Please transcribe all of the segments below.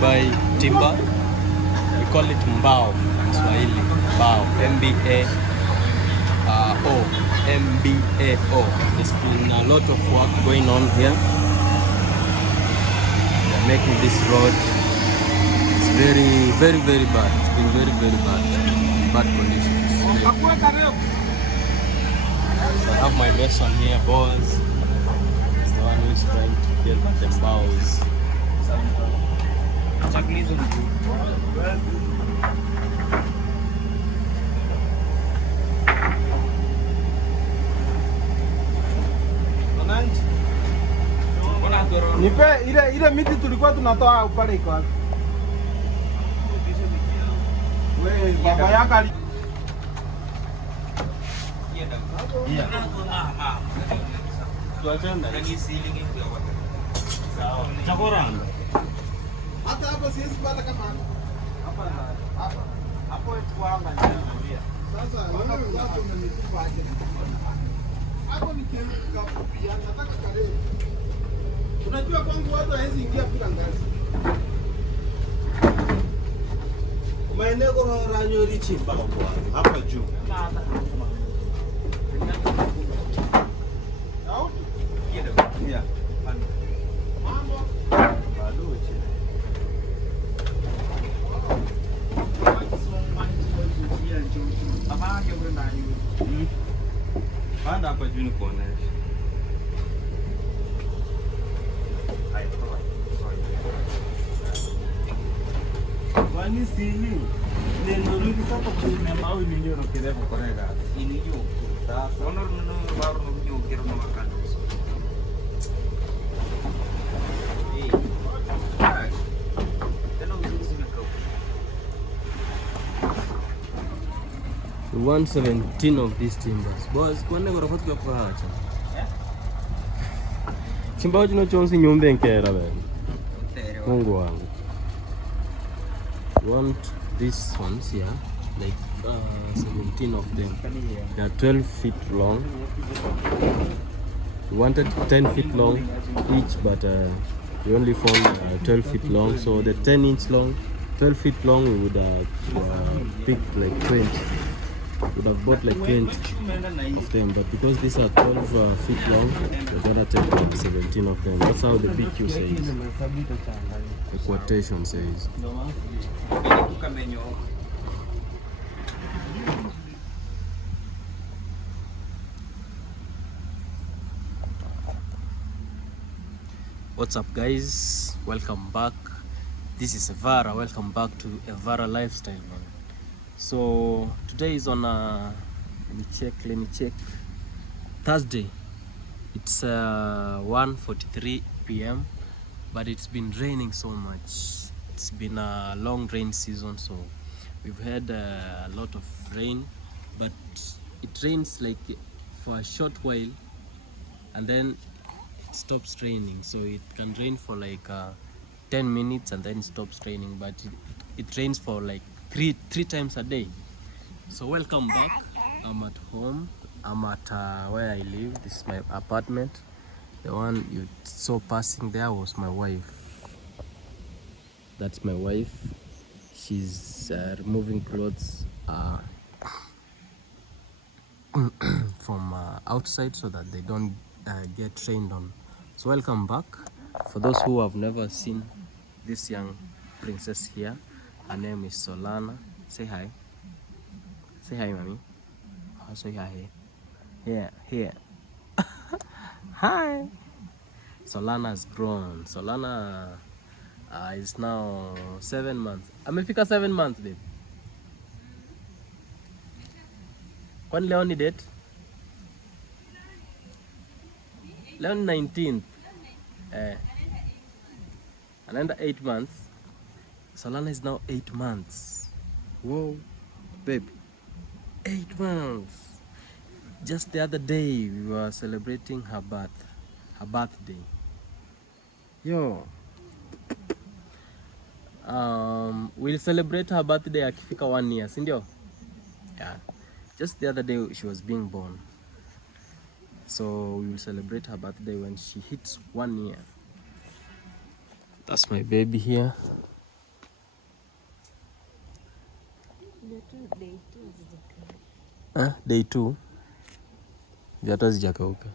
buy timber. We call it mbao in Swahili. Mbao. M-B-A-O. There's been a lot of work going on here. They're making this road. It's very, very, very bad. It's been very, very bad. Bad conditions. So I have my mason here, Boaz. He's the one who is trying to get the bows. Nipe ile miti tulikuwa tunatoa upale iko wapi? Wewe baba yako ali tuachane na hii ceiling hiyo sawa. Chakoranga. Hata hapo siwezi pata kama hapa hapa. Hapo tuanga ndio. Sasa wewe unataka unanitupa aje? Hapo nikienda kupia nataka kare. Unajua kwangu watu hawezi ingia bila ngazi. Maeneo kwa ranyo richi mpaka kwa hapa juu. Yeah. Mambo. Bado chini. Mama yake kwenda juu. Panda hapa juu ni kuonesha. Wani sini neno rudi sasa kwa mbao ni ndio rokereva korega. Ini yo. Sasa honor no baru no nyo kero no makano. We want 17 of these timbers. Boys, kwanne gorofat kwa kuhacha. Chimba chino chonsi nyumbe nkera bene. Mungu wangu. We want these ones here, like 17 of them. They are 12 feet long. We wanted 10 feet long each, but we only found 12 feet long. So the 10-inch long, 12 feet long, we would have picked like 20. Would have bought like 20 of them, but because these are 12 feet long, we're gonna take like 17 of them. That's how the BQ says. The quotation says. What's up, guys? Welcome back. This is Evara. Welcome back to Evara Lifestyle, man. So today is on let me check Thursday. It's 1:43 p.m. but it's been raining so much. It's been a long rain season, so we've had a lot of rain, but it rains like for a short while and then it stops raining. So it can rain for like 10 minutes and then it stops raining, but it rains for like three times a day. So welcome back. I'm at home. I'm at where I live. This is my apartment. The one you saw passing there was my wife. That's my wife. She's removing clothes from outside so that they don't get trained on. So welcome back. For those who have never seen this young princess here, her name is Solana. Say hi. Say hi, mommy. Oh, say hi. Here. Hi. Solana has grown. Solana is now 7 months. Amefika 7 months, babe. Kwani leo ni date? Leo ni 19th. Anaenda 8 months. Solana is now 8 months. Whoa, babe. 8 months. Just the other day we were celebrating her birthday. Yo. We'll celebrate her birthday akifika 1 year, si ndio? Yeah. Just the other day she was being born. So we will celebrate her birthday when she hits 1 year. That's my baby here. day 2 viatu hazijakauka.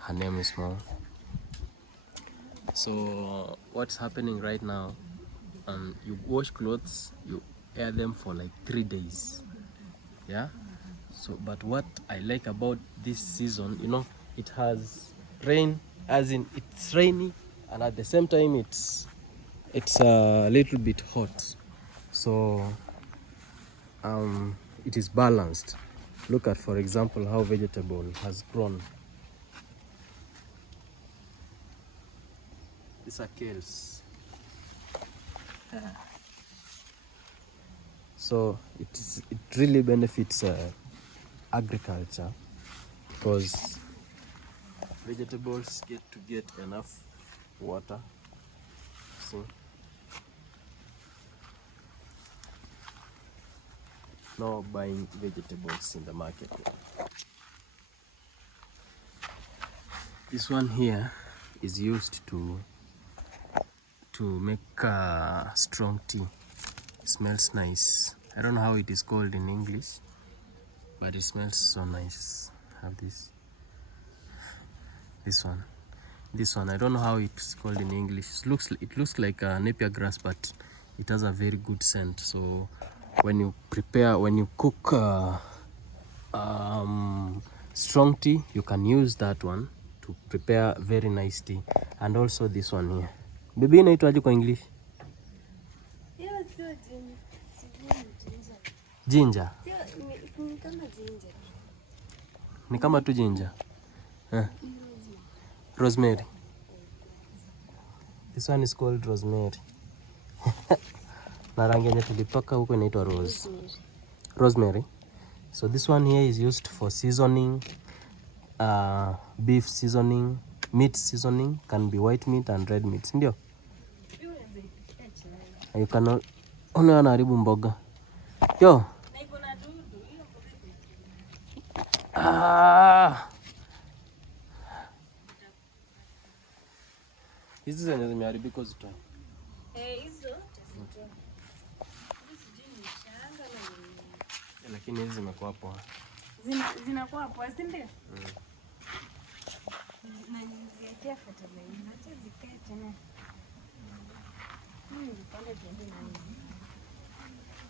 Her name is Mo. So what's happening right now, you wash clothes, you air them for like 3 days, yeah. So but what I like about this season, you know, it has rain, as in it's rainy, and at the same time it's a little bit hot. So it is balanced. Look at, for example, how vegetable has grown. These are kales. So it really benefits agriculture, because vegetables get enough water. See, no buying vegetables in the market. This one here is used to make strong tea. It smells nice. I don't know how it is called in English, but it smells so nice. Have this one. I don't know how it's called in English. It looks like Napier grass, but it has a very good scent. So when you cook strong tea, you can use that one to prepare very nice tea. And also this one here. Bibi, inaitwaje kwa English? Ginger. Ni kama tu ginger. Rosemary. This one is called rosemary. Na rangi yenye tulipaka huko inaitwa rose. Rosemary. So this one here is used for seasoning, beef seasoning, meat seasoning, can be white meat and red meat. Ndio? You cannot anaharibu mboga. Yo. Hizi zenye zimeharibika zitoe. Hizo tazitoa. Lakini hizi zimekuwa poa. Zinakuwa poa, si ndio? Na niziatia fertilizer. Acha zikae tena.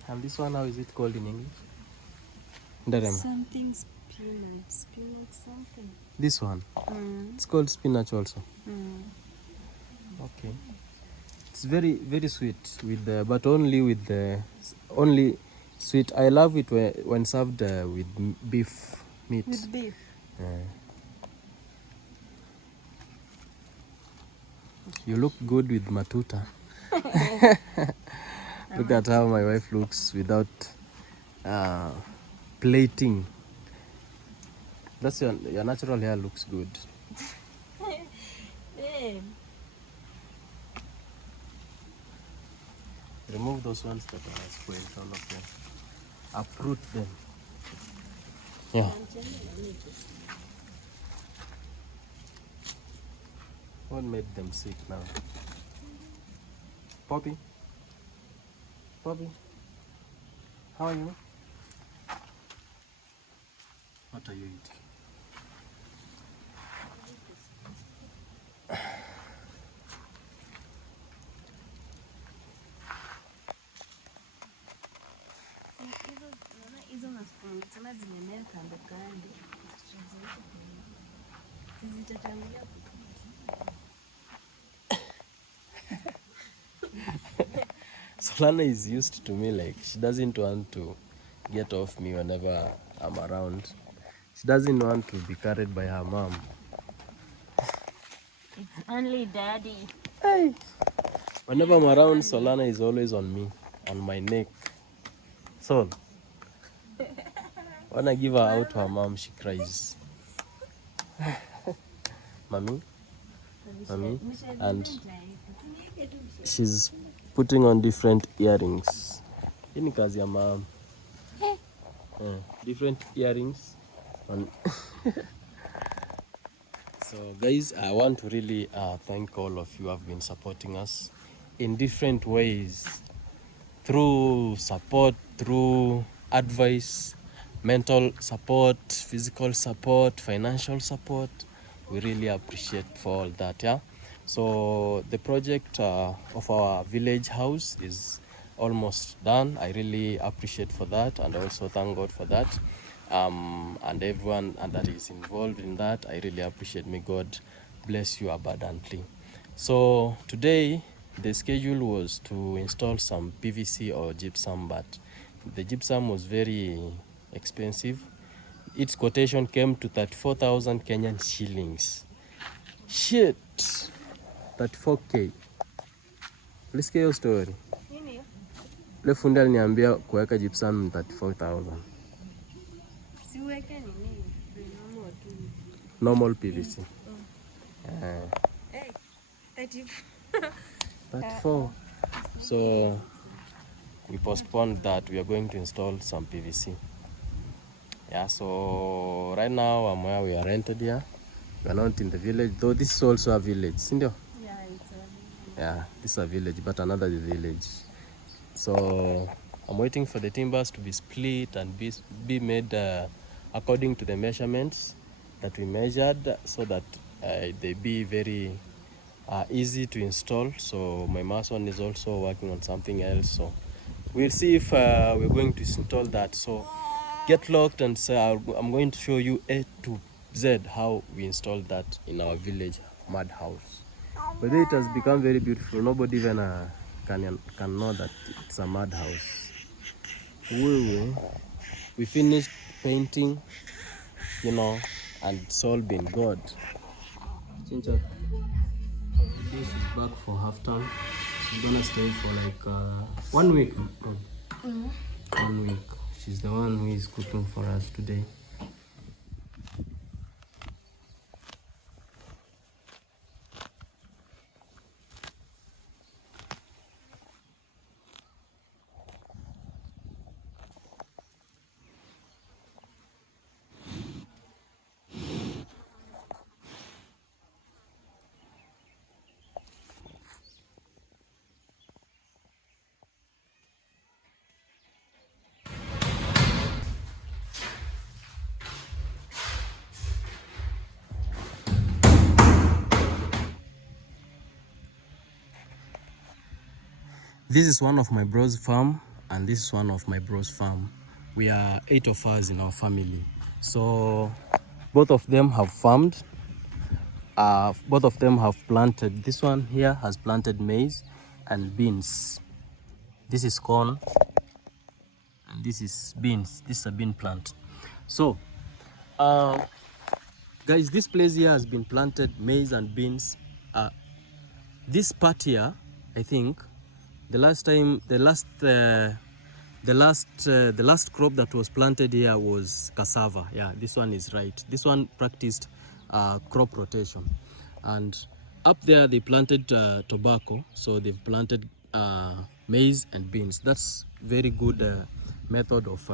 And this one, how is it called in English? Ndarema. Something spinach something. This one? It's called spinach also. Okay. It's very, very sweet but only sweet. I love it when served with beef meat. With beef. You look good with matuta. Look at how my wife looks without plating. That's your natural hair looks good. Remove those ones that are spoiled, all of them. Uproot them. Yeah. What made them sick now? Poppy? Poppy? How are you? What are you eating? Solana is used to me, like she doesn't want to get off me whenever I'm around. She doesn't want to be carried by her mom. It's only daddy. Hey. Whenever I'm around, Solana is always on me, on my neck. Sol. When I give her out to her mom, she cries. Mommy? And she's putting on different earrings. Hii ni kazi ya mom. Different earrings. So guys, I want to really thank all of you who have been supporting us in different ways. through support, through advice, mental support, physical support, financial support. We really appreciate for all that. Yeah. So the project of our village house is almost done. I really appreciate for that, and also thank God for that. And everyone that is involved in that, I really appreciate. May God bless you abundantly. So today the schedule was to install some PVC or gypsum, but the gypsum was very expensive. Its quotation came to 34,000 Kenyan shillings. Shit, 34k. Ulisikia hiyo story? Nini? Ule fundi aliniambia kuweka gypsum ni 34,000. Siweke nini? Normal PVC. Hey, 34. So we postponed that. We are going to install some PVC. Yeah, so right now I'm where we are rented here. We are not in the village, though this is also a village, Sindio? Yeah, it's a village. Yeah, this is a village, but another village. So I'm waiting for the timbers to be split and be made according to the measurements that we measured, so that they be very easy to install. So my mason is also working on something else, so we'll see if we're going to install that. So get locked, and I'm going to show you A to Z how we installed that in our village mud house. But it has become very beautiful. Nobody even can know that it's a mud house. We finished painting, you know, and it's all been good. Chincha, this is back for half time. She's gonna stay for like 1 week. 1 week. She's the one who is cooking for us today. This is one of my bros' farm, and this is one of my bros' farm. We are 8 of us in our family. So both of them have farmed. Both of them have planted. This one here has planted maize and beans. This is corn, and this is beans. This is a bean plant. So guys, this place here has been planted maize and beans. This part here, I think the last crop that was planted here was cassava. Yeah, this one is right. This one practiced crop rotation, and up there they planted tobacco. So they've planted maize and beans. That's very good method of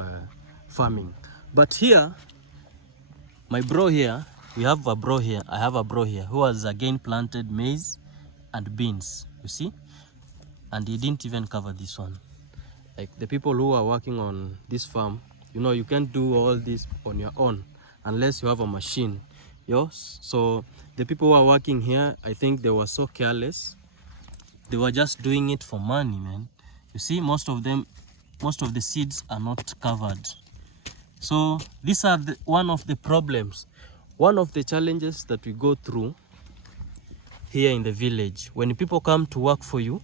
farming. But here, my bro here, we have a bro here. I have a bro here who has again planted maize and beans. You see, and he didn't even cover this one. Like the people who are working on this farm, you know, you can't do all this on your own unless you have a machine. So the people who are working here, I think they were so careless. They were just doing it for money, man. You see, most of the seeds are not covered. So these are one of the problems, one of the challenges that we go through here in the village. When people come to work for you,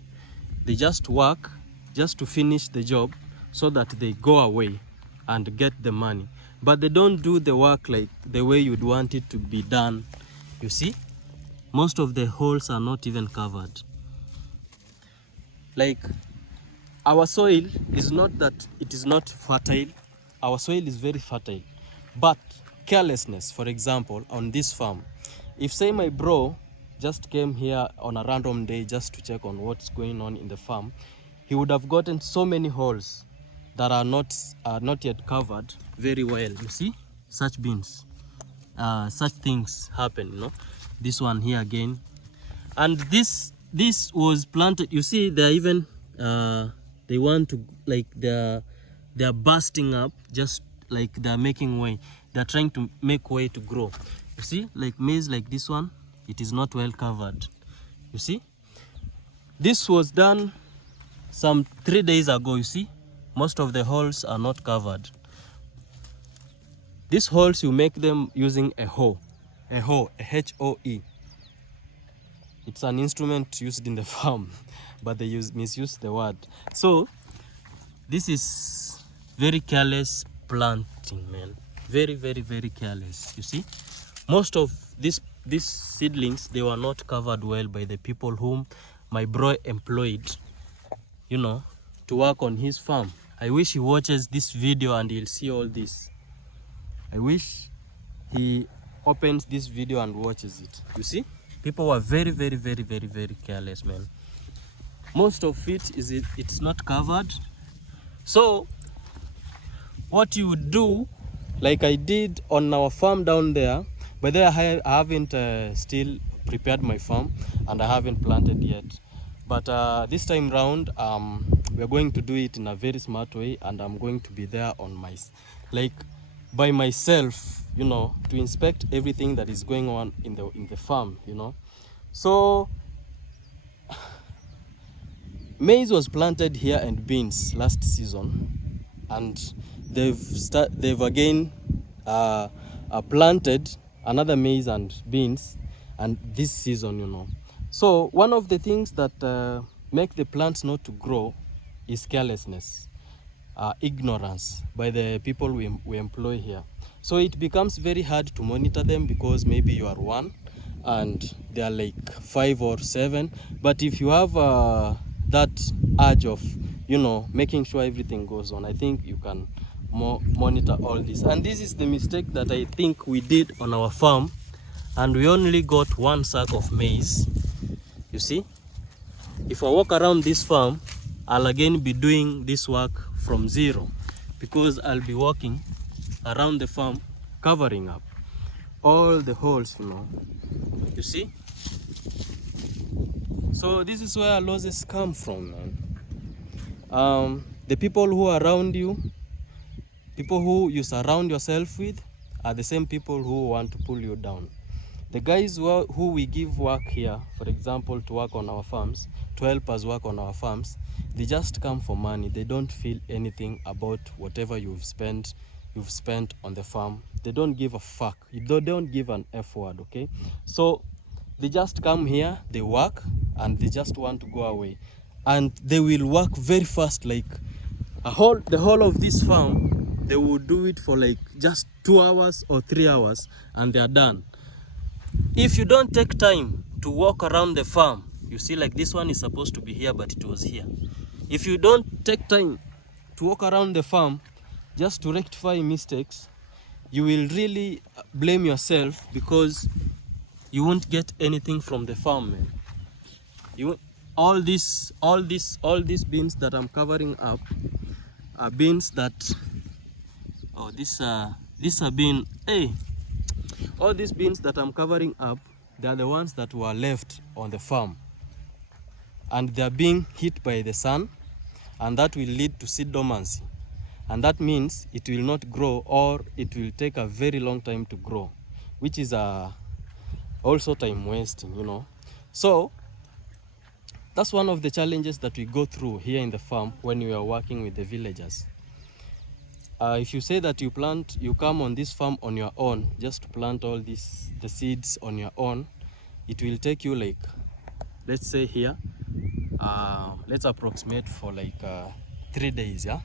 they just work just to finish the job so that they go away and get the money. But they don't do the work like the way you'd want it to be done. You see, most of the holes are not even covered. Like, our soil is not that it is not fertile. Our soil is very fertile. But carelessness, for example, on this farm, if say my bro just came here on a random day just to check on what's going on in the farm, he would have gotten so many holes that are not yet covered very well. You see, such beans, such things happen, you know. This one here again, and this was planted. You see, there are even they want to, like, they're bursting up, just like they're making way. They're trying to make way to grow. You see, like maize like this one, it is not well covered. You see, this was done some 3 days ago. You see, most of the holes are not covered. These holes, you make them using a hoe, a H-O-E. It's an instrument used in the farm, but they misuse the word. So this is very careless planting, man. Very, very, very careless. You see, most of these seedlings, they were not covered well by the people whom my bro employed, you know, to work on his farm. I wish he watches this video and he'll see all this. I wish he opens this video and watches it. You see, people were very, very, very, very, very careless, man. Most of it's not covered. So what you would do, like I did on our farm down there, but there I haven't still prepared my farm and I haven't planted yet. But this time round, we're going to do it in a very smart way, and I'm going to be there on by myself, you know, to inspect everything that is going on in the farm, you know. So maize was planted here and beans last season, and they've again planted another maize and beans, and this season, you know. So one of the things that make the plants not to grow is carelessness, ignorance by the people we employ here. So it becomes very hard to monitor them, because maybe you are one and they are like 5 or 7. But if you have that urge of, you know, making sure everything goes on, I think you can monitor all this. And this is the mistake that I think we did on our farm, and we only got 1 sack of maize. You see, if I walk around this farm, I'll again be doing this work from zero, because I'll be walking around the farm covering up all the holes, you know. You see, so this is where losses come from, man. The people who are around you, people who you surround yourself with, are the same people who want to pull you down. The guys who we give work here, for example, to work on our farms, to help us work on our farms, they just come for money. They don't feel anything about whatever you've spent on the farm. They don't give a fuck. They don't give an F word, okay? So they just come here, they work, and they just want to go away. And they will work very fast, like the whole of this farm, they will do it for like just 2 hours or 3 hours, and they are done. If you don't take time to walk around the farm, you see, like this one is supposed to be here, but it was here. If you don't take time to walk around the farm just to rectify mistakes, you will really blame yourself, because you won't get anything from the farm, man. All these beans that I'm covering up are beans that, oh, these are bean, hey. All these beans that I'm covering up, they are the ones that were left on the farm, and they are being hit by the sun, and that will lead to seed dormancy, and that means it will not grow, or it will take a very long time to grow, which is also time wasting, you know. So that's one of the challenges that we go through here in the farm when we are working with the villagers. If you say that you come on this farm on your own, just to plant all the seeds on your own, it will take you like, let's say here, let's approximate for like 3 days, yeah?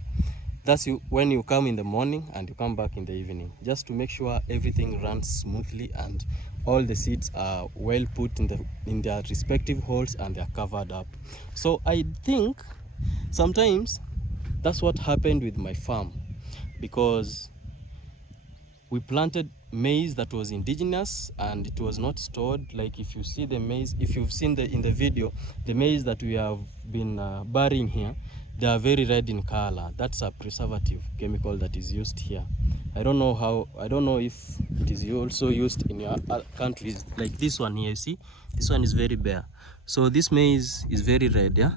That's when you come in the morning and you come back in the evening, just to make sure everything runs smoothly and all the seeds are well put in their respective holes and they are covered up. So I think sometimes that's what happened with my farm, because we planted maize that was indigenous and it was not stored. Like if you see the maize, if you've seen in the video, the maize that we have been burying here, they are very red in color. That's a preservative chemical that is used here. I don't know if it is also used in your countries. Like this one here, you see, this one is very bare. So this maize is very red, yeah.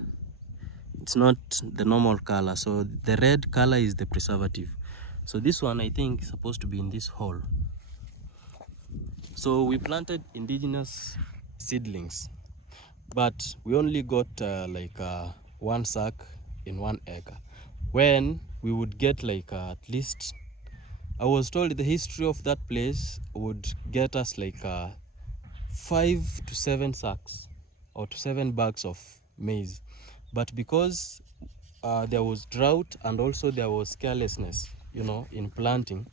it's not the normal color. So the red color is the preservative. So this one I think is supposed to be in this hole. So we planted indigenous seedlings, but we only got one sack in 1 acre, when we would get at least, I was told the history of that place would get us 5 to 7 sacks or to 7 bags of maize. But because there was drought and also there was carelessness, in planting,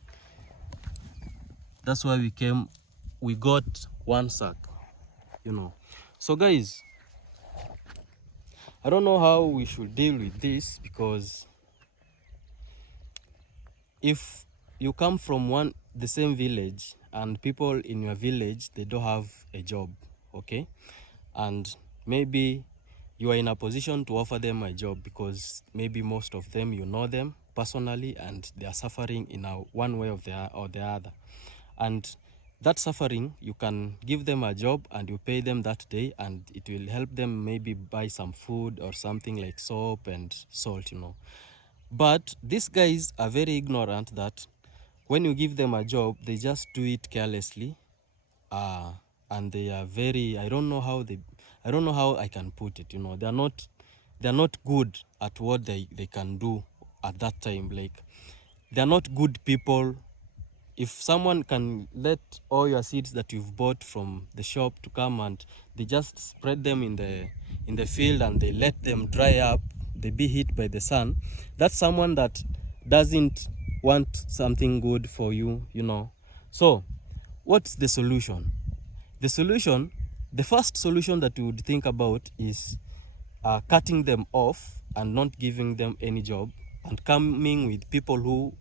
that's why we got 1 sack, So guys, I don't know how we should deal with this, because if you come from the same village and people in your village, they don't have a job, okay, and maybe you are in a position to offer them a job, because maybe most of them you know them personally and they are suffering in one way or the other, and that suffering, you can give them a job and you pay them that day, and it will help them maybe buy some food or something like soap and salt, But these guys are very ignorant that when you give them a job, they just do it carelessly, and they are very, I don't know how I can put it, they're not good at what they can do at that time. Like, they're not good people. If someone can let all your seeds that you've bought from the shop to come and they just spread them in the field and they let them dry up, they be hit by the sun, that's someone that doesn't want something good for you, So what's the solution? The first solution that you would think about is cutting them off and not giving them any job, and coming with people who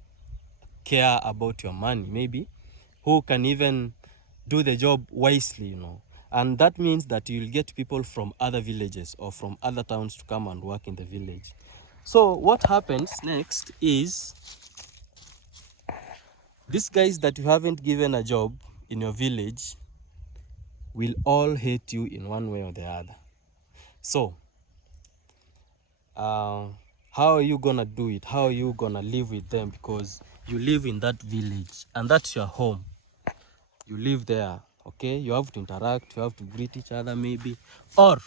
care about your money, maybe, who can even do the job wisely, And that means that you'll get people from other villages or from other towns to come and work in the village. So what happens next is, these guys that you haven't given a job in your village will all hate you in one way or the other. So how are you gonna do it? How are you gonna live with them? Because you live in that village and that's your home. You live there, okay? You have to interact, you have to greet each other maybe, or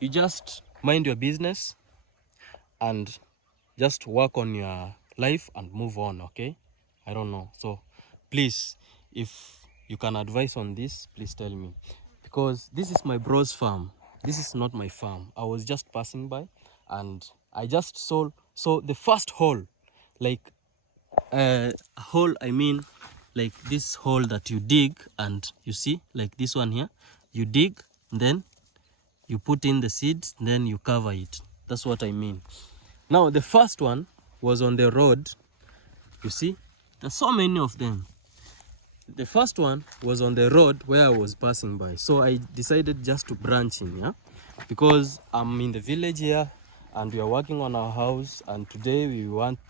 you just mind your business and just work on your life and move on, okay? I don't know. So please, if you can advise on this, please tell me, because this is my bro's farm. This is not my farm. I was just passing by and I just saw the first hole, like hole, I mean, like this hole that you dig, and you see, like this one here, you dig, then you put in the seeds, then you cover it. That's what I mean. Now the first one was on the road. You see, there's so many of them. The first one was on the road where I was passing by, so I decided just to branch in, yeah, because I'm in the village here and we are working on our house, and today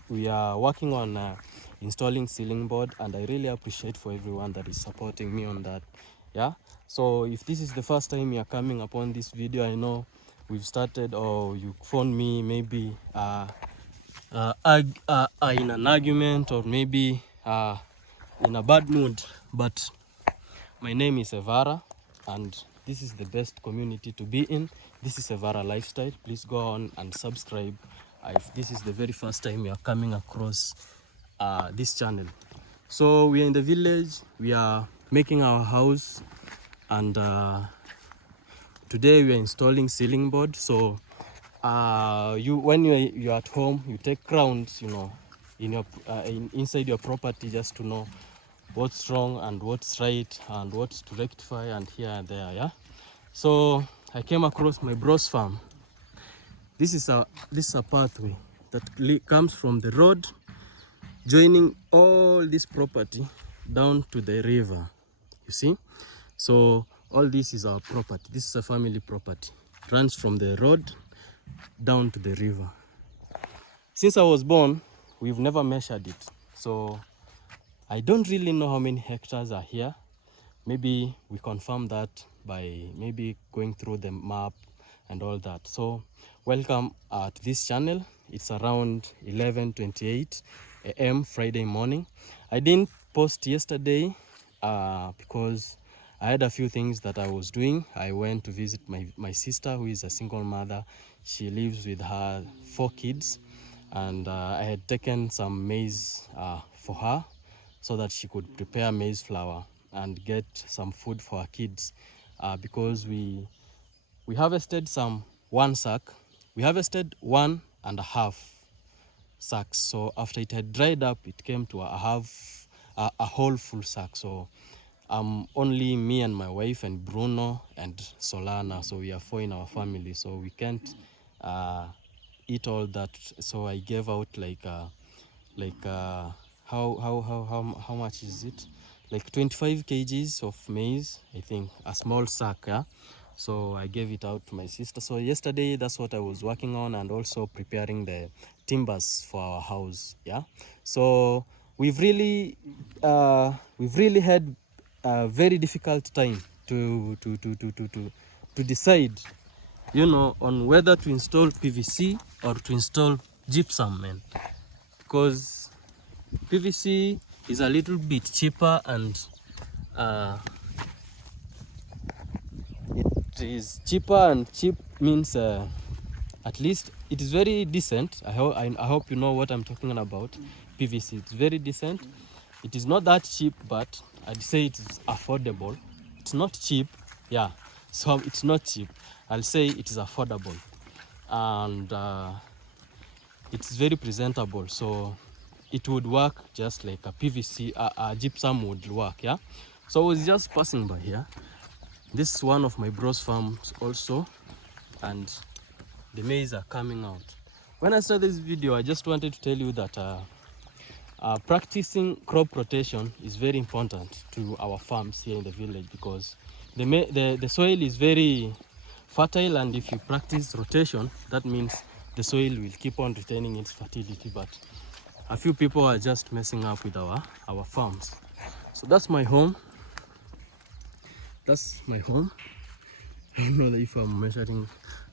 we are working on installing ceiling board, and I really appreciate for everyone that is supporting me on that. Yeah, so if this is the first time you are coming upon this video, I know we've started, or you phone me maybe in an argument, or maybe in a bad mood, but my name is Evara and this is the best community to be in. This is Evara Lifestyle. Please go on and subscribe if this is the very first time you are coming across this channel. So we are in the village, we are making our house, and today we are installing ceiling board. So when you're at home, you take grounds, in your inside your property, just to know what's wrong and what's right and what's to rectify, and here and there. Yeah, so I came across my bro's farm. This is a pathway that comes from the road, joining all this property down to the river. You see, so all this is our property. This is a family property. It runs from the road down to the river. Since I was born, we've never measured it, so I don't really know how many hectares are here. Maybe we confirm that by maybe going through the map and all that. So welcome to this channel. It's around 11:28 a.m. Friday morning. I didn't post yesterday because I had a few things that I was doing. I went to visit my sister, who is a single mother. She lives with her 4 kids, and I had taken some maize for her so that she could prepare maize flour and get some food for her kids, because we harvested one sack. We harvested 1.5 sacks. So after it had dried up, it came to a whole full sack. So only me and my wife and Bruno and Solana. So we are 4 in our family. So we can't eat all that. So I gave out how much is it? Like 25 kgs of maize, I think, a small sack. Yeah. So I gave it out to my sister. So yesterday, that's what I was working on, and also preparing the timbers for our house. Yeah. So we've really had a very difficult time to decide, you know, on whether to install PVC or to install gypsum, man, because PVC is a little bit cheaper, and it is cheaper, and cheap means at least it is very decent. I hope you know what I'm talking about. PVC, it's very decent. It is not that cheap, but I'd say it is affordable. It's not cheap, yeah. So it's not cheap. I'll say it is affordable, and it's very presentable. So it would work just like a PVC, a gypsum would work, yeah. So I was just passing by here. This is one of my bros' farms also, and the maize are coming out. When I started this video, I just wanted to tell you that practicing crop rotation is very important to our farms here in the village, because the soil is very fertile, and if you practice rotation, that means the soil will keep on retaining its fertility. But a few people are just messing up with our farms. So that's my home. That's my home. I don't know if I'm measuring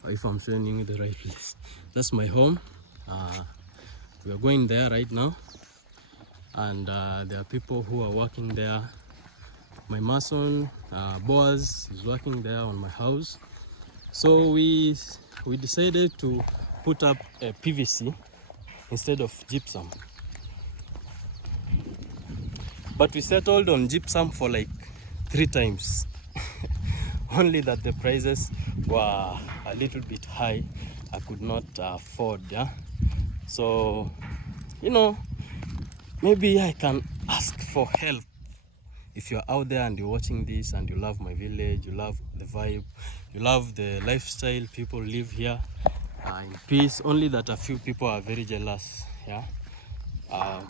or if I'm showing you the right place. That's my home. We are going there right now, and there are people who are working there. My mason Boaz is working there on my house. So we decided to put up a PVC instead of gypsum, but we settled on gypsum for like 3 times. Only that the prices were a little bit high. I could not afford, yeah. So, you know, maybe I can ask for help. If you're out there and you're watching this and you love my village, you love the vibe, you love the lifestyle people live here in peace. Only that a few people are very jealous, yeah.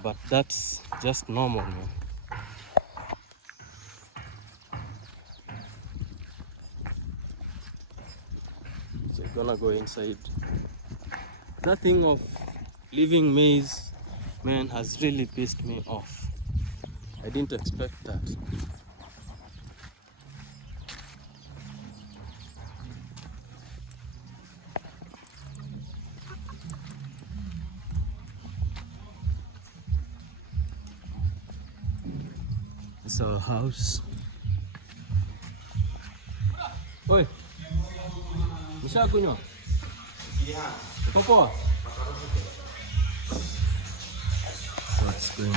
But that's just normal, man. So I'm gonna go inside. That thing of leaving maize, man, has really pissed me off. I didn't expect that. It's our house. Oi, nishakunywa? Popo. So it's going on.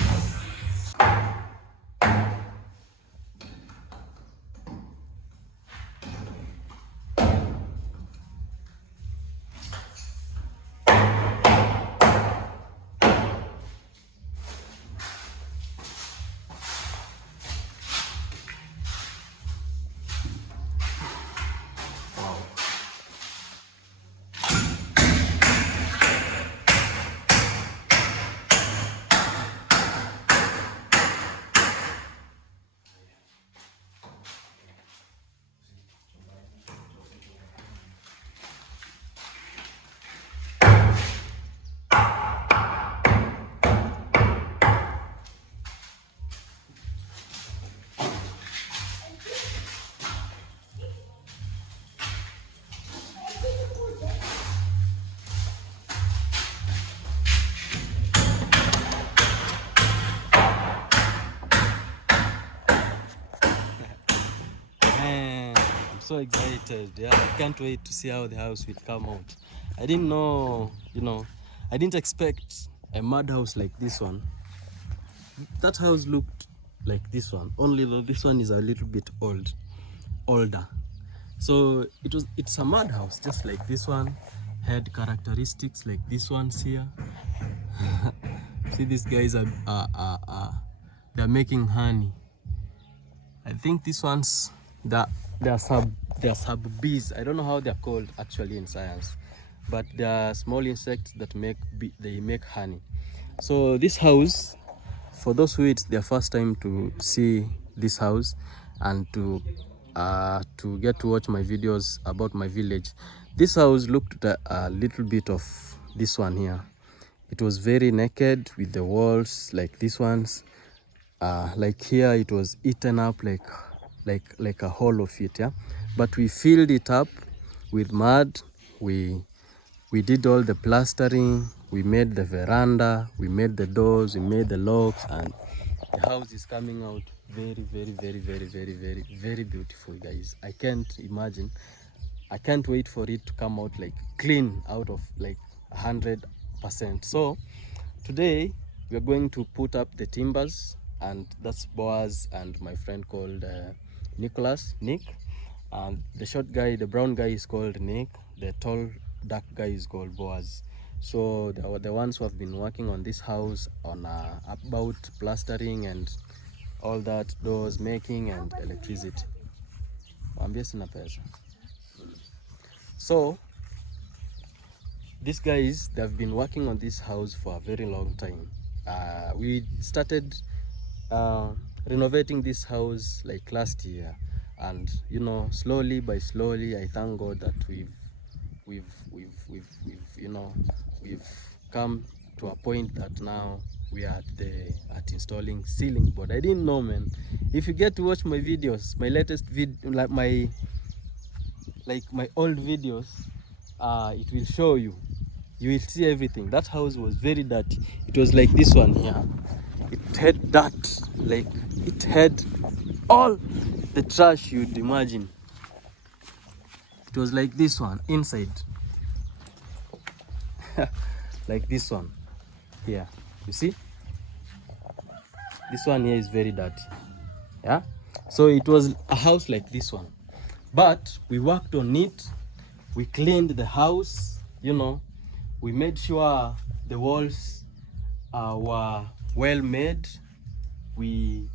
so excited. Yeah, I can't wait to see how the house will come out. I didn't know, I didn't expect a mud house like this one. That house looked like this one, only though this one is a little bit older. So it's a mud house just like this one, had characteristics like this one's here. See, these guys are they're making honey. I think these ones they're sub bees. I don't know how they're called actually in science, but they are small insects that make honey. So this house, for those who it's their first time to see this house and to get to watch my videos about my village, this house looked a little bit of this one here. It was very naked with the walls like these ones. Like here it was eaten up like a hole of it, yeah. But we filled it up with mud. We did all the plastering. We made the veranda. We made the doors. We made the locks, and the house is coming out very, very, very, very, very, very, very beautiful, guys. I can't imagine. I can't wait for it to come out like clean out of like 100%. So today we are going to put up the timbers, and that's Boaz and my friend called Nick, and the short guy, the brown guy, is called Nick. The tall dark guy is called Boaz. So they are the ones who have been working on this house on about plastering and all that, doors making and electricity. So these guys, they've been working on this house for a very long time. We started renovating this house like last year, and slowly by slowly, I thank God that we've come to a point that now we are at installing ceiling board. I didn't know, man. If you get to watch my videos, my latest video, like my old videos, it will show you. You will see everything. That house was very dirty. It was like this one here. It had dirt, like it had all the trash you'd imagine. It was like this one inside. Like this one here. You see? This one here is very dirty. Yeah? So it was a house like this one. But we worked on it. We cleaned the house, we made sure the walls were well made. We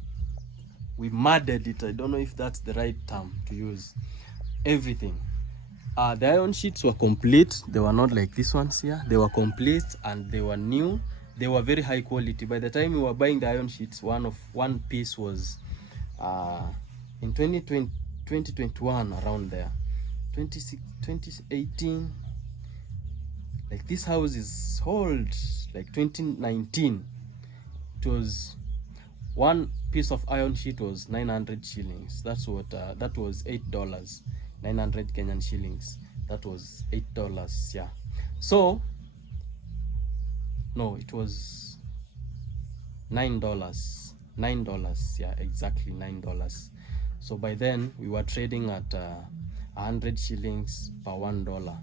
mudded it. I don't know if that's the right term to use. Everything. The iron sheets were complete. They were not like these ones here. They were complete and they were new. They were very high quality. By the time we were buying the iron sheets, one piece was in 2021, around there, 2018. Like this house is old, like 2019. It was one piece of iron sheet was 900 shillings. That's what that was $8. 900 Kenyan shillings. That was $8. Yeah. So no, it was $9. Yeah, exactly $9. So by then we were trading at 100 shillings per $1.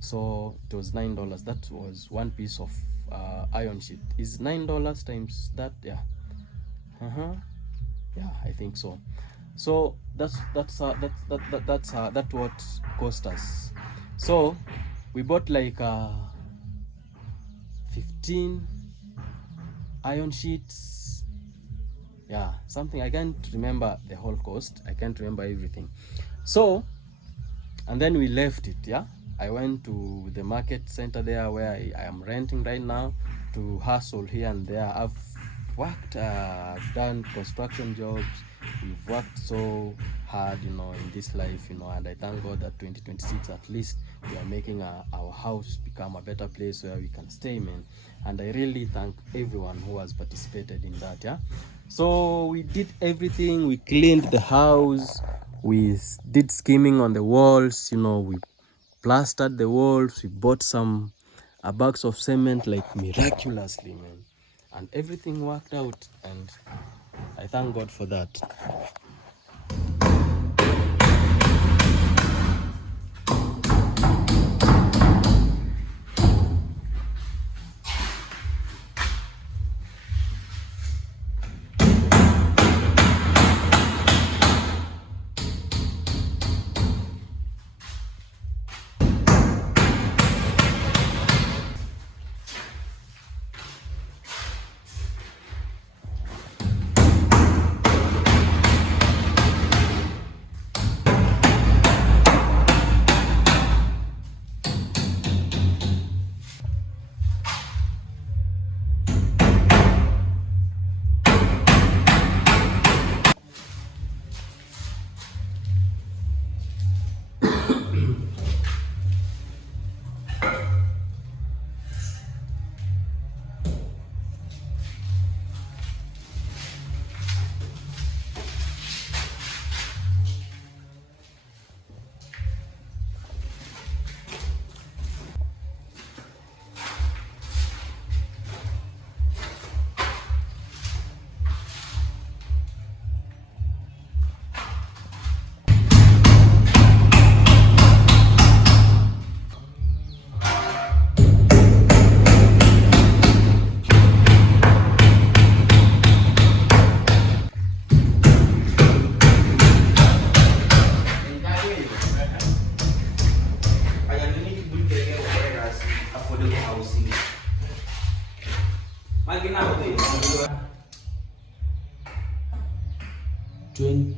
So it was $9. That was one piece of iron sheet. Is $9 times that? Yeah. Yeah, I think so. So that's what cost us. So we bought like 15 iron sheets. Yeah, something. I can't remember the whole cost. I can't remember everything. So, and then we left it. Yeah, I went to the market center there where I am renting right now to hustle here and there. I've worked, I've done construction jobs. We've worked so hard, in this life, and I thank God that 2026 at least we are making our house become a better place where we can stay, man. And I really thank everyone who has participated in that. Yeah, so we did everything. We cleaned the house, we did skimming on the walls, we plastered the walls, we bought some bags of cement, like miraculously, man, and everything worked out, and I thank God for that.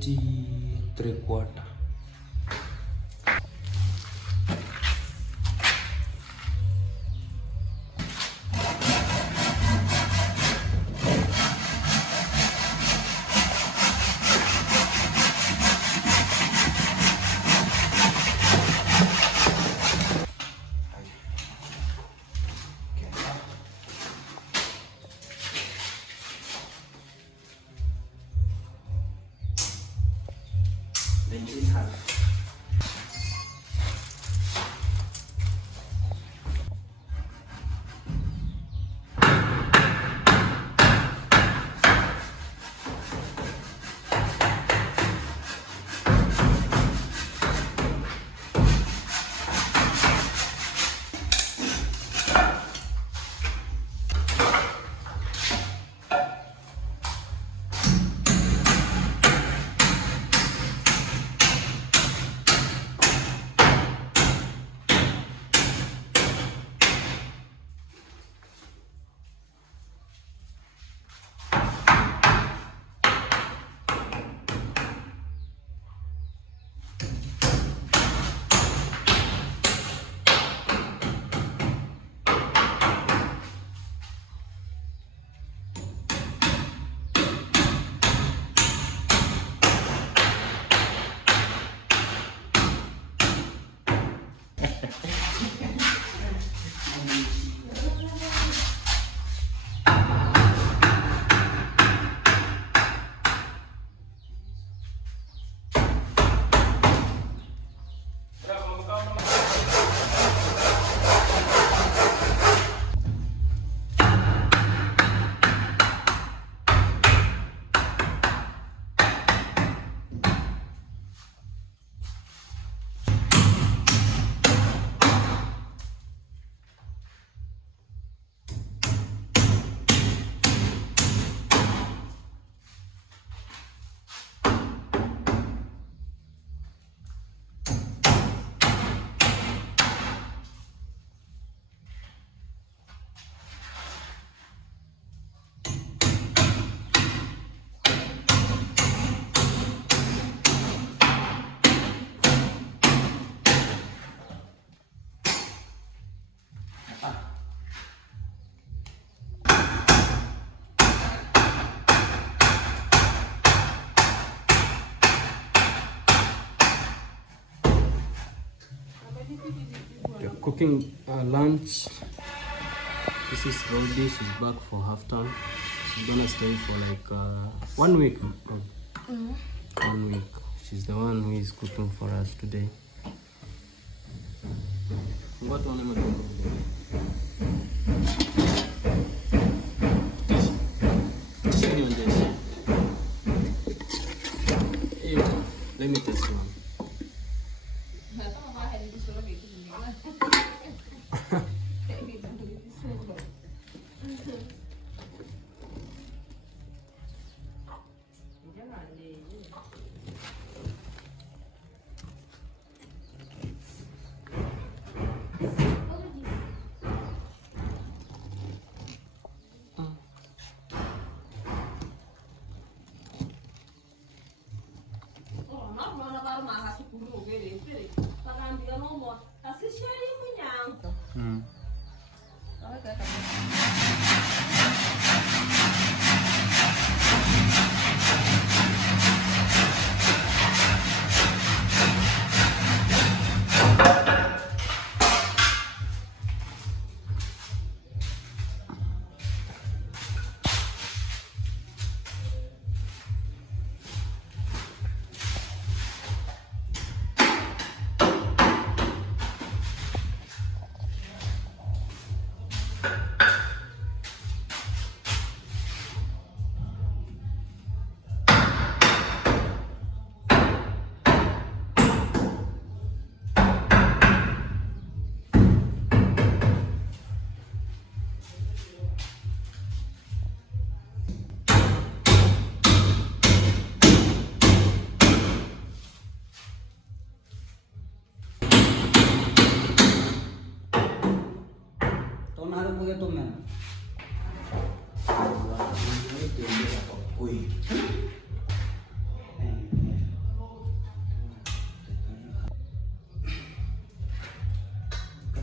8 3/4. Cooking lunch. This is Rodi. She's back for half time. She's gonna stay for like 1 week. 1 week. She's the one who is cooking for us today. What one am I doing? Let me test one.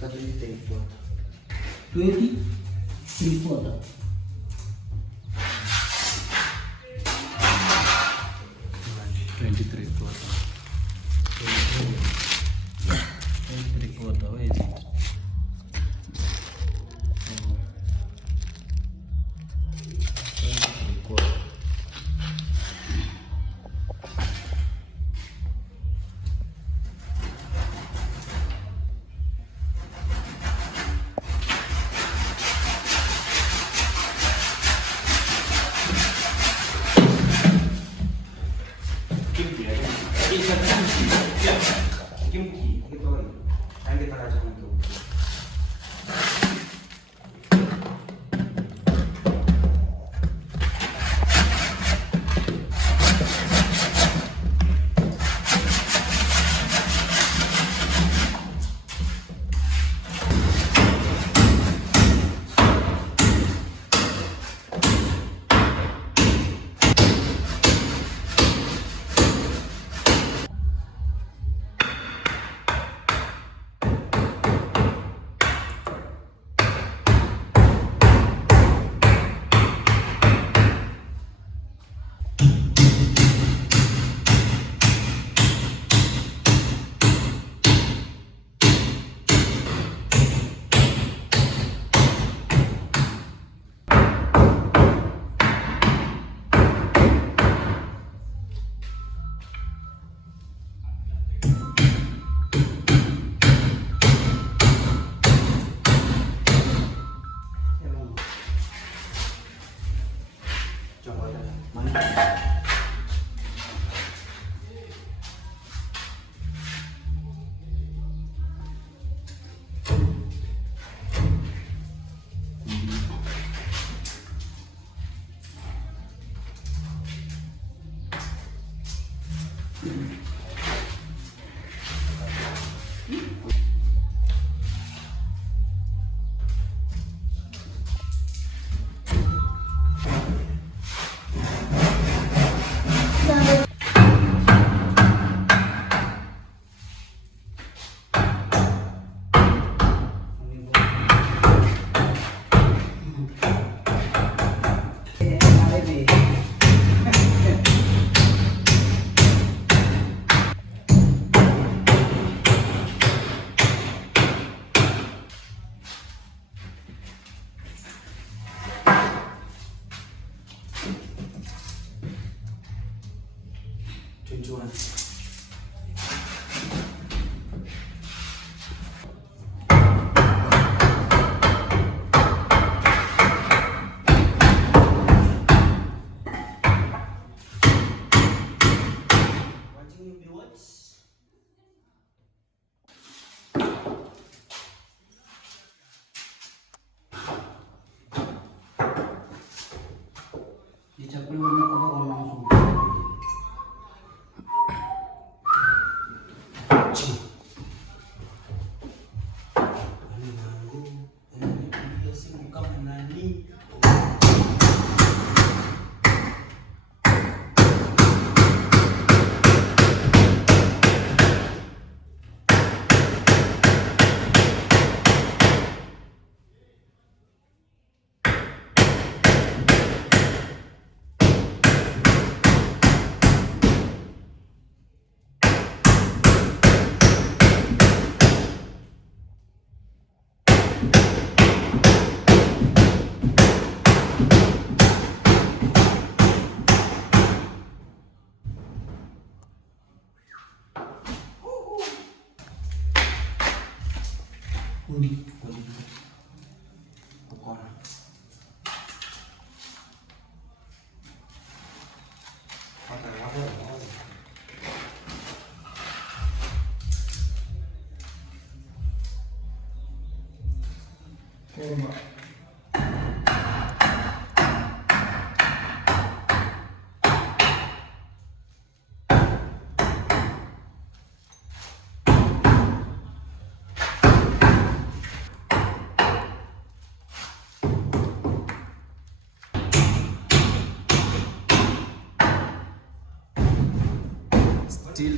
23/4. 23/4. 23/4. Where is it?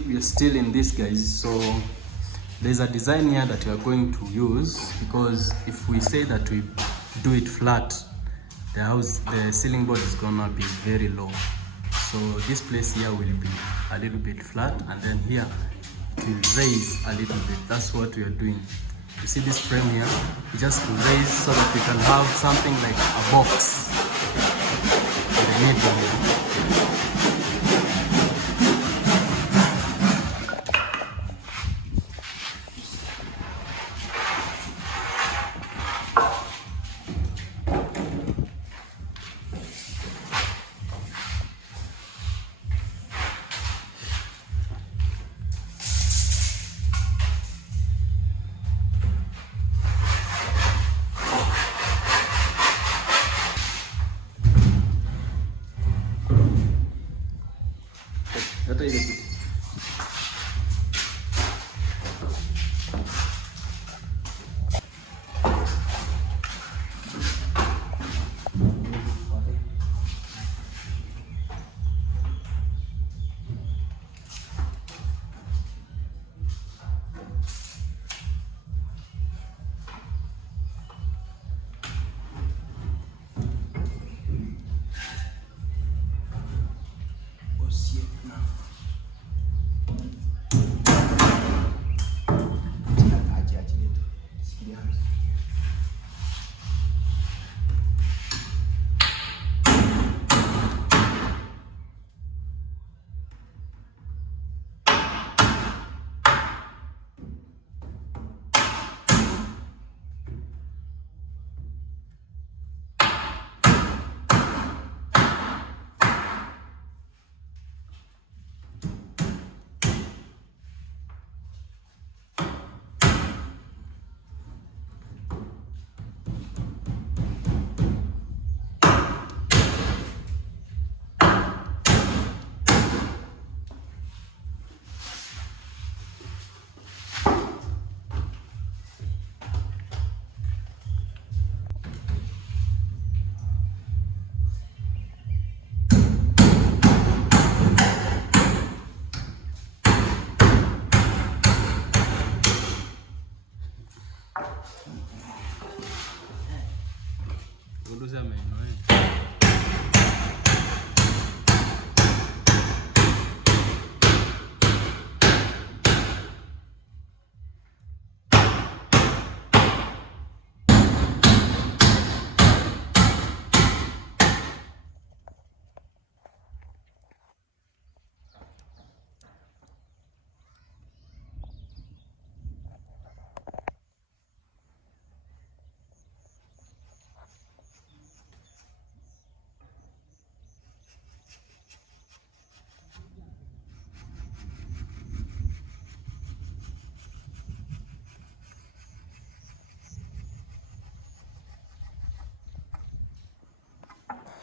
We're still in this, guys. So there's a design here that we are going to use, because if we say that we do it flat, the ceiling board is gonna be very low. So this place here will be a little bit flat, and then here it will raise a little bit. That's what we are doing. You see this frame here, we just raise so that we can have something like a box in the middle here. Hata ile kitu.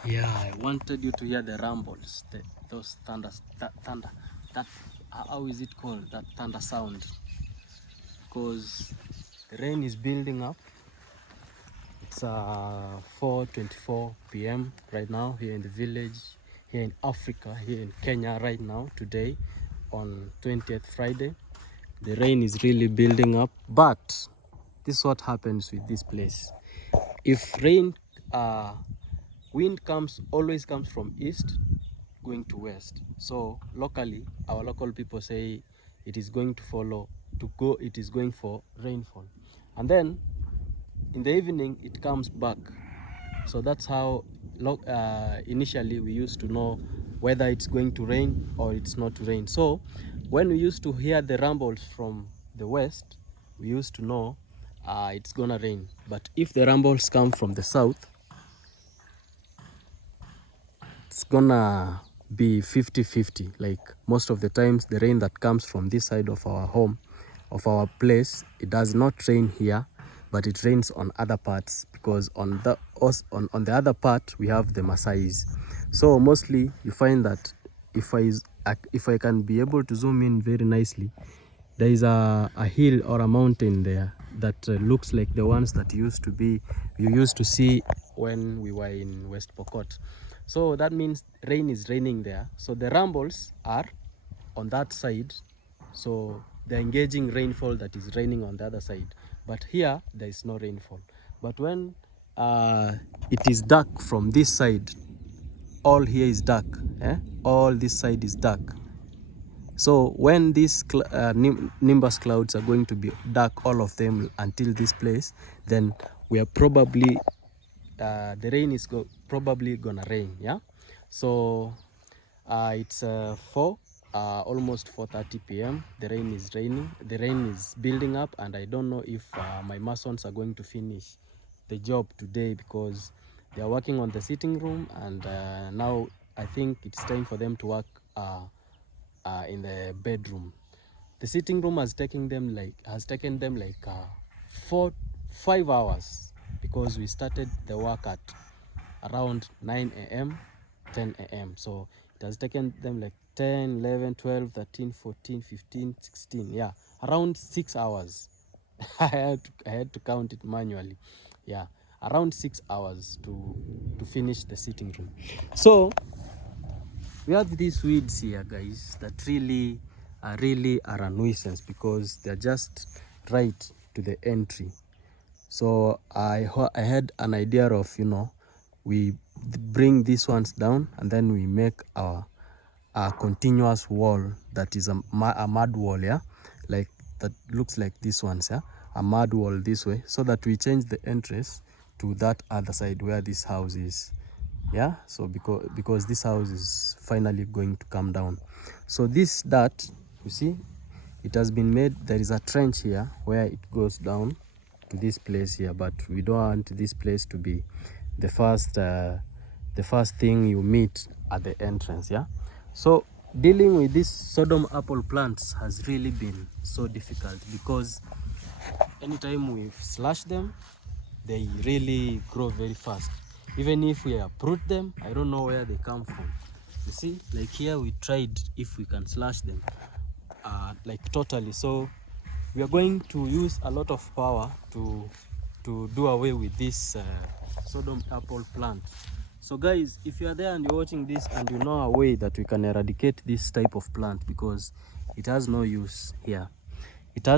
Yeah, I wanted you to hear the rumbles, those thunder, that, how is it called, that thunder sound? Because the rain is building up. It's 4:24 p.m. right now here in the village, here in Africa, here in Kenya right now, today on 20th Friday. The rain is really building up, but this is what happens with this place. If rain, wind always comes from east going to west. So locally, our local people say it is going to it is going for rainfall. And then in the evening, it comes back. So that's how initially we used to know whether it's going to rain or it's not to rain. So when we used to hear the rumbles from the west, we used to know it's gonna rain. But if the rumbles come from the south, it's gonna be 50-50. Like most of the times, the rain that comes from this side of our home, of our place, it does not rain here, but it rains on other parts, because on the other part we have the Maasais. So mostly you find that if I can be able to zoom in very nicely, there is a hill or a mountain there that looks like the ones that you used to see when we were in West Pokot. So that means rain is raining there. So the rumbles are on that side. So they're engaging rainfall that is raining on the other side. But here there is no rainfall. But when it is dark from this side, all here is dark, all this side is dark. So when these nimbus clouds are going to be dark, all of them until this place, then we are probably the rain is probably gonna rain. Yeah, so it's almost 4:30 p.m. The rain is raining. The rain is building up, and I don't know if my masons are going to finish the job today, because they are working on the sitting room, and now I think it's time for them to work in the bedroom. The sitting room has taken them like 4-5 hours, because we started the work at around 9 a.m. 10 a.m. so it has taken them like 10, 11, 12, 13, 14, 15, 16, yeah, around 6 hours. I had to count it manually. Yeah, around 6 hours to finish the sitting room. So we have these weeds here, guys, that really are a nuisance, because they're just right to the entry. So I had an idea of, we bring these ones down, and then we make a continuous wall that is a mud wall, yeah, like that looks like this ones, yeah, a mud wall this way, so that we change the entrance to that other side where this house is. Yeah, so because this house is finally going to come down. So this dirt, you see, it has been made. There is a trench here where it goes down to this place here, but we don't want this place to be the first thing you meet at the entrance. Yeah, so dealing with these Sodom apple plants has really been so difficult, because anytime we slash them, they really grow very fast. Even if we uproot them, I don't know where they come from. You see, like here we tried if we can slash them like totally. So we are going to use a lot of power to do away with this Sodom apple plant. So guys, if you are there and you're watching this and you know a way that we can eradicate this type of plant, because it has no use here. It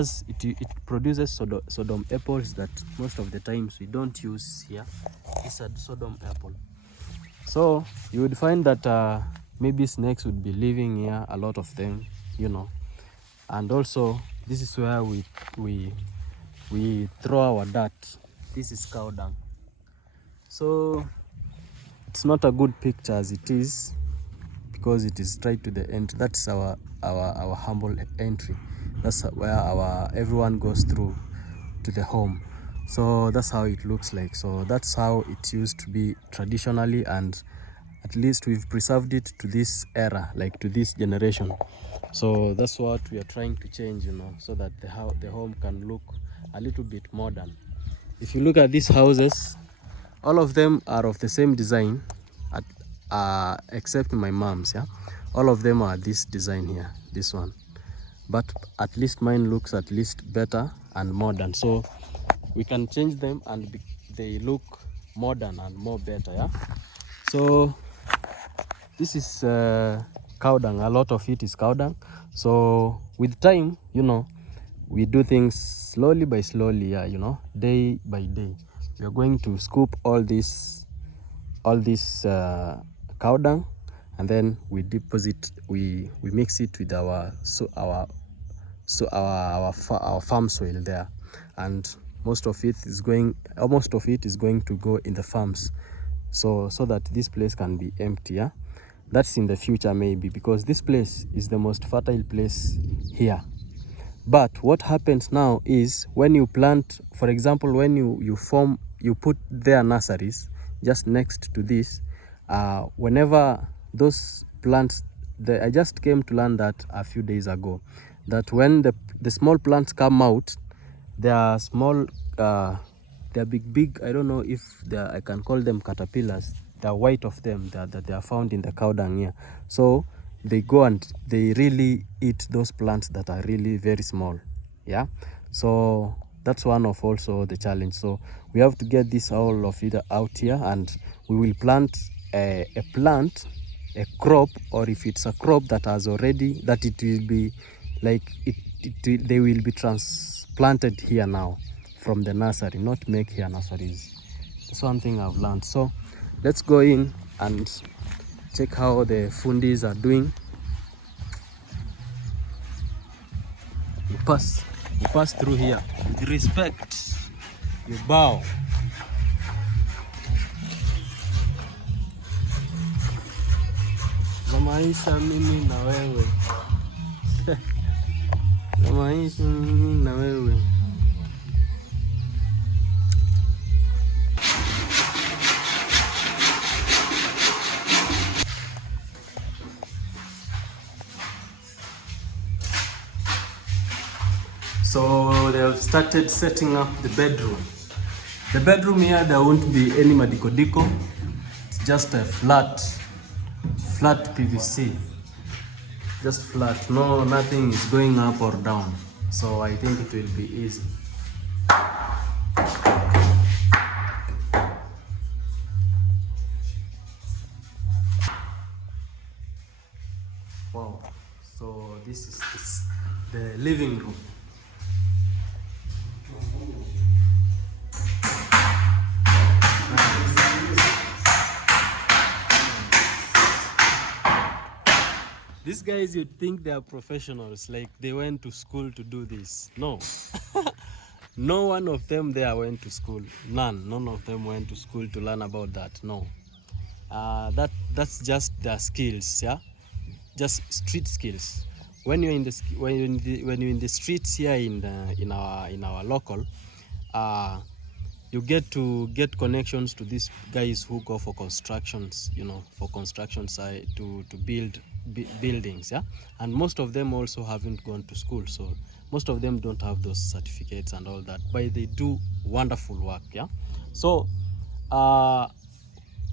produces Sodom apples that most of the times we don't use here. It's a Sodom apple. So you would find that maybe snakes would be living here, a lot of them, and also this is where we throw our dirt. This is cow dung. So it's not a good picture as it is, because it is straight to the end. That's our humble entry. That's where everyone goes through to the home. So that's how it looks like. So that's how it used to be traditionally, and at least we've preserved it to this era, like to this generation. So that's what we are trying to change, so that the home can look a little bit modern. If you look at these houses, all of them are of the same design, except my mom's. Yeah, all of them are this design here, this one. But at least mine looks at least better and modern, so we can change them and they look modern and more better. Yeah, so this is cow dung. A lot of it is cow dung. So with time, we do things slowly by slowly, yeah, day by day. We are going to scoop all this cow dung, and then we deposit, we mix it with our farm soil there, and almost of it is going to go in the farms, so that this place can be empty. Yeah, that's in the future maybe, because this place is the most fertile place here. But what happens now is, when you plant, for example, when you put their nurseries just next to this, whenever those plants, I just came to learn that a few days ago, that when the small plants come out, they are small, they're big, I don't know if I can call them caterpillars. They're white of them, that they are found in the cow dung here. So they go and they really eat those plants that are really very small. Yeah, so that's one of also the challenge. So we have to get this all of it out here, and we will plant a crop, or if it's a crop that has already, that it will be like, it they will be transplanted here now from the nursery, not make here nurseries. That's one thing I've learned. So let's go in and check how the fundis are doing. You pass through here with respect. You bow. Za maisha mimi na wewe. Za maisha mimi na wewe. So they have started setting up the bedroom. The bedroom here, there won't be any madiko-diko. It's just a flat PVC. Just flat. No, nothing is going up or down. So I think it will be easy. Wow. So this is the living room. These guys, you'd think they are professionals, like they went to school to do this. No. No one of them there went to school. None of them went to school to learn about that. No. That's just their skills, yeah? Just street skills. When you're in the streets here in our local, you get to get connections to these guys who go for constructions, for construction side to build buildings, yeah. And most of them also haven't gone to school, so most of them don't have those certificates and all that, but they do wonderful work, yeah. So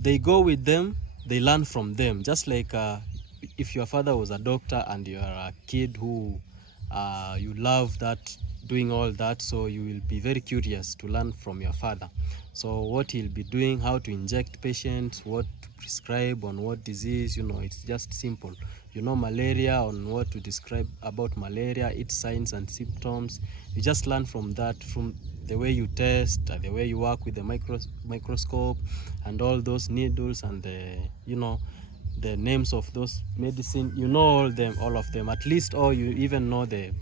they go with them, they learn from them, just like if your father was a doctor and you're a kid who you love that, doing all that, so you will be very curious to learn from your father. So what he'll be doing, how to inject patients, what to prescribe on what disease, it's just simple. Malaria, on what to describe about malaria, its signs and symptoms. You just learn from that, from the way you test, the way you work with the microscope and all those needles and the names of those medicine, all of them at least, or you even know the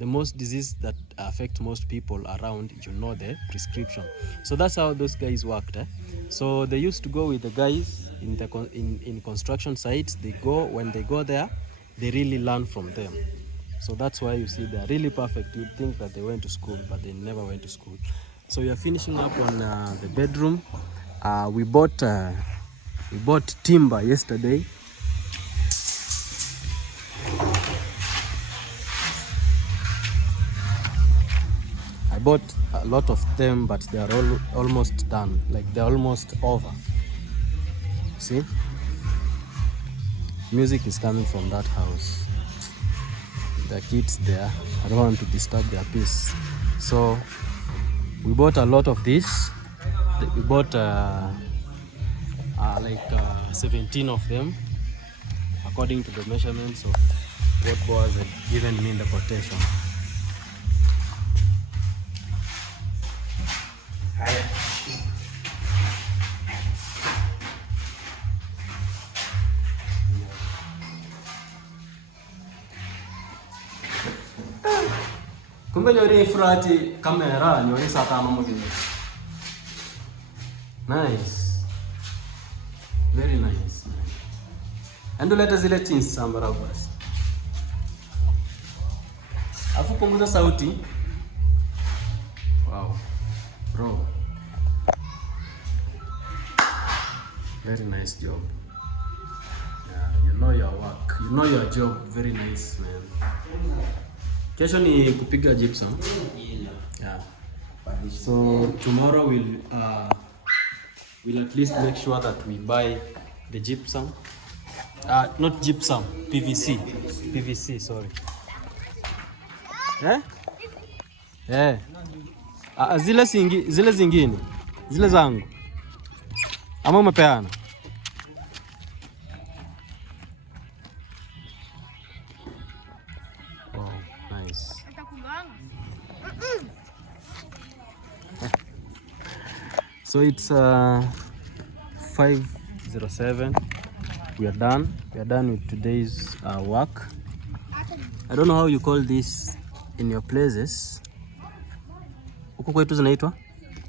most disease that affect most people around, the prescription. So that's how those guys worked. So they used to go with the guys in construction sites. When they go there, they really learn from them. So that's why you see they're really perfect. You'd think that they went to school, but they never went to school. So we are finishing up on the bedroom. We bought timber yesterday. I bought a lot of them, but they are almost done. Like they're almost over. See? Music is coming from that house. The kids there. I don't want to disturb their peace. So we bought a lot of this. We bought 17 of them, according to the measurements of what was given me in the quotation. Kumbe nyori frati kamera nyori sata mamudini. Nice. Very nice. Endo leta zile tins sambara basi. Afu punguza sauti. Wow. Bro. Very nice job. Yeah, you know your work. You know your job. Very nice, man. Kesho ni kupiga gypsum. Yeah. So tomorrow we'll at least make sure that we buy the gypsum. Not gypsum, PVC. PVC, sorry. Zile zingine. Zile zangu. Ama umepeana? Nice. So it's 5:07. We are done. We are done with today's work. I don't know how you call this in your places. Huko kwetu zinaitwa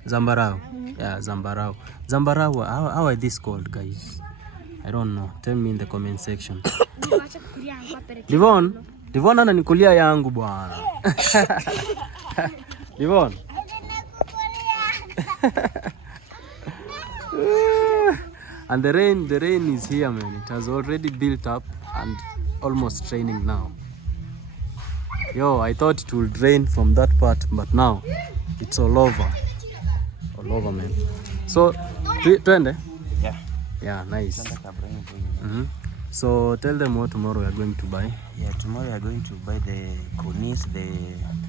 zambarau. Yeah, zambarau. Zambarau, how are these called, guys? I don't know. Tell me in the comment section. Devon ananikulia yangu bwana. Devon. And the rain is here, man. It has already built up and almost raining now. Yo, I thought it would rain from that part, but now it's all over. All over, man. So, twende? Yeah, nice. So tell them what tomorrow we are going to buy. Yeah, tomorrow we are going to buy the cornice, the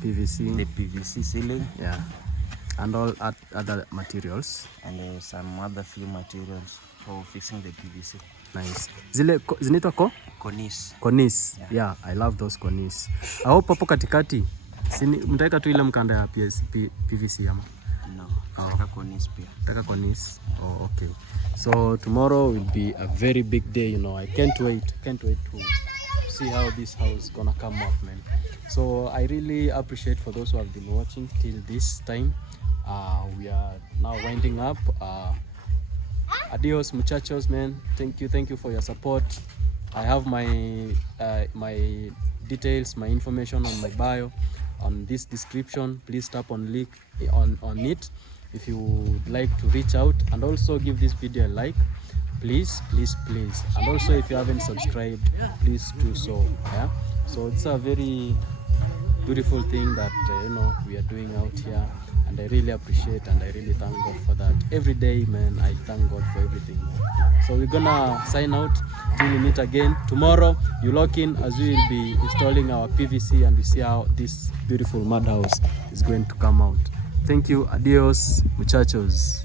PVC ceiling. Yeah. And all other materials. And some other few materials for fixing the PVC. Nice. Zile zinaitwa cornice. Cornice. Yeah, I love those cornice. I hope hapo katikati mtaweka tu ile mkanda ya PVC ama? No. Taka cornice pia. Taka cornice. Oh, okay. So tomorrow will be a very big day, you know. I can't wait to see how this house gonna come up, man. So I really appreciate for those who have been watching till this time. We are now winding up. Adios muchachos, man. Thank you for your support. I have my my details, my information on my bio on this description. Please tap on link on it if you would like to reach out, and also give this video a like, please. And also if you haven't subscribed, please do so. Yeah, so it's a very beautiful thing that you know, we are doing out here, and I really appreciate and I really thank God for that. Every day, man, I thank God for everything. So we're gonna sign out till we meet again tomorrow. You lock in as we will be installing our PVC, and we see how this beautiful mud house is going to come out. Thank you. Adios muchachos.